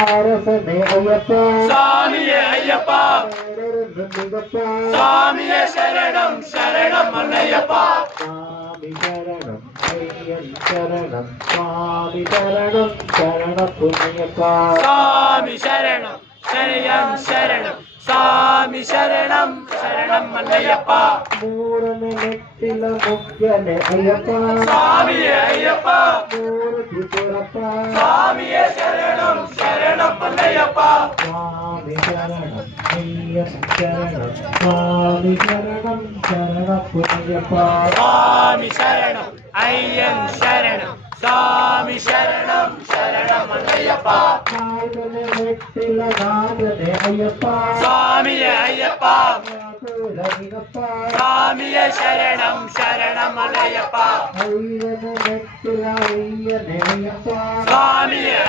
அரசனே ஐயப்பா சாமியே ஐயப்பா. சாமியே சரணம் சரணம் அன்னையப்பா சுவாமி சரணம் ஐயன் சரணம் சுவாமி சரணம் சரண புண்ணியப்பா. சாமி சரணம் சரணம் சரணம். சாமி சரணம் சரணம் அன்னையப்பா மூரன மெட்டில முக்கியனே ஐயப்பா. சாமியே ஐயப்பா. மூரு திபுரப்பா சாமியே சரணம் சரணம் அன்னையப்பா சுவாமி சரணம் ஐயன் சரணம். சுவாமி சரணம் சரண புண்ணியப்பா. சாமி சரணம் ஐயன் சரணம். சாமி சரணம் சரணம் அன்னையப்பா நாயகனே நாதனே ஐயப்பா. சாமியே ஐயப்பா. சரணம் சரணம் ஐயனே ஐயப்பா சாமியே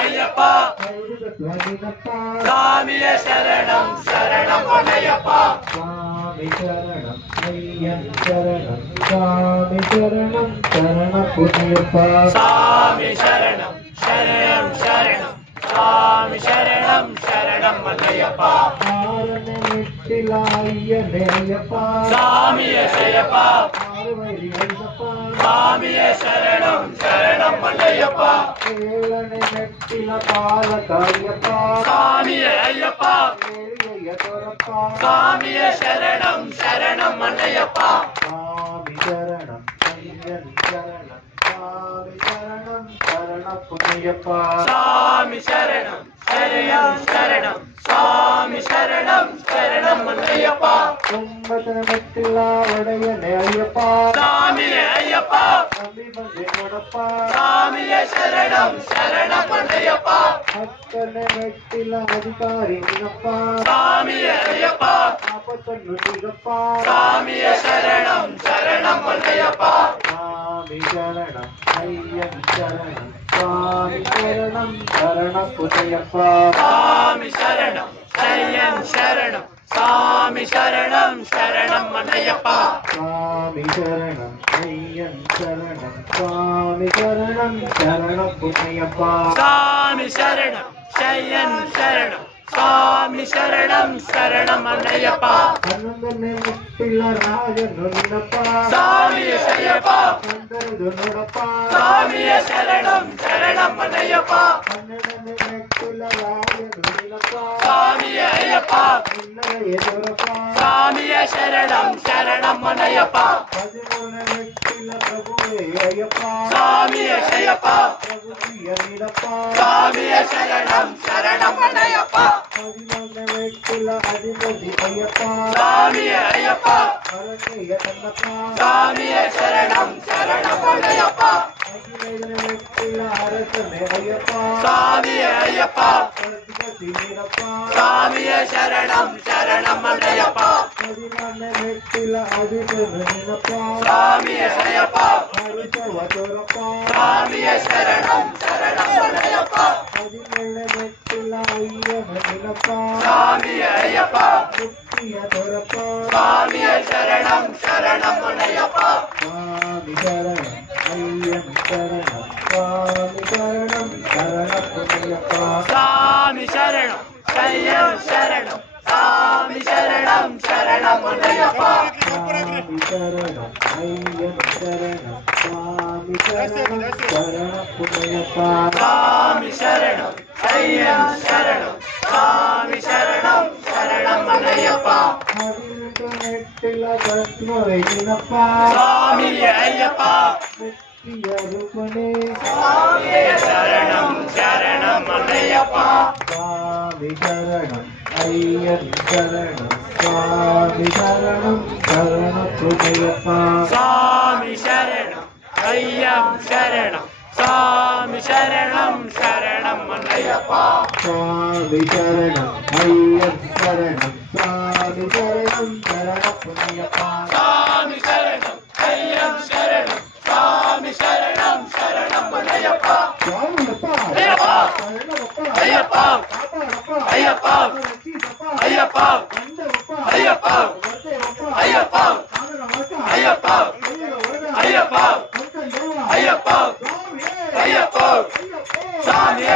ஐயப்பா. சாமியே சரணம் சரணம் அன்னையப்பா சுவாமி சரணம் ஐயன் சரணம். சுவாமி சரணம் சரண புண்ணியப்பா. சாமி சரணம் சரணம் சரணம். சாமி சரணம் சரணம் ஐயப்பா சாமியே ஐயப்பா ஆறுவரி ஐயப்பா. சாமியே சரணம். சரணம் அன்னையப்பா ஏழனை மெட்டில பாலக ஐயப்பா சாமியே ஐயப்பா. ஏழைய துறப்பா சாமியே சரணம் சரணம் அன்னையப்பா சுவாமி சரணம் ஐயன் சரணம் சுவாமி சரணம் சரண புண்ணியப்பா. சாமி சரணம் சரணம் சரணம் சாமி சரணம் சரணம் அன்னையப்பா ஒன்பதன மெட்டிலா உடையனே ஐயப்பா. சாமியே வந்து கொடப்பா சாமியே சரணம். சரணம் அன்னையப்பா அத்தனை மெட்டில அதிகாரி நிகப்பா சாமியே ஐயப்பா. நாப்பத்தொன்னு நிகப்பா சாமியே சரணம். சரணம் ஐயன் சரண புண்ணியப்பா சாமி சரணம் சரணம் சரணம். சாமி சரணம் சரணம் அன்னையப்பா சுவாமி சரணம் ஐயன் சரணம். சுவாமி சரணம் சரண புண்ணியப்பா. சாமி சரணம் சரணம் சரணம். சாமி சரணம் சரணம் அன்னையப்பா. பன்னெண்டு மெட்டில ராஜனு நினப்பா சாமியே ஐயப்பா. கண்டது நொடப்பா சாமியே சரணம் சரணம் அன்னையப்பா. பன்னெண்டு மெட்டில ராஜனு நினப்பா சாமியே ஐயப்பா. இன்னைய துறப்பா சாமியே சரணம் சரணம் அன்னையப்பா பதிமூணு மெட்டில பிரபுவே ஐயப்பா. சாமியே ஐயப்பா பிரபுவிய நினப்பா சாமியே சரணம் சரணம் அன்னையப்பா ஐயப்பா. சரணம் சரணம் ஐயப்பா ஐயப்பா சரணம் சரணம் ஐயப்பா ஐயப்பா. முக்திய துறப்பா சாமியே சரணம் சரணம் அன்னையப்பா சுவாமி சரணம் ஐயன் சரணம் சுவாமி சரணம் சரண புண்ணியப்பா சாமி சரணம் சரணம் சரணம் சாமி சரணம் சரணம் அன்னையப்பா சுவாமி சரணம் ஐயன் சரணம் சுவாமி சரணம் சரண புண்ணியப்பா சாமி சரணம் சரணம் சரணம் சாமி சரணம் சரணம் பதினெட்டு மெட்டில கஷ்மரை நினப்பா சாமியே ஐயப்பா. முக்திய ரூபனே சாமியே சரணம் சரணம் அன்னையப்பா சுவாமி சரணம் ஐயன் சரணம் சுவாமி சரணம் சரண புண்ணியப்பா சாமி சரணம் ஐயம் சரணம். சாமி சரணம் சரணம் சரணம் ஐயன் சரணம் சுவாமி சரணம் சரண புண்ணியப்பா சாமி சரணம் ஐயம் சரணம் சாமி சரணம் ஐயப்பா ஐயப்பா ஐயப்பா ஐயப்பா ஐயப்பா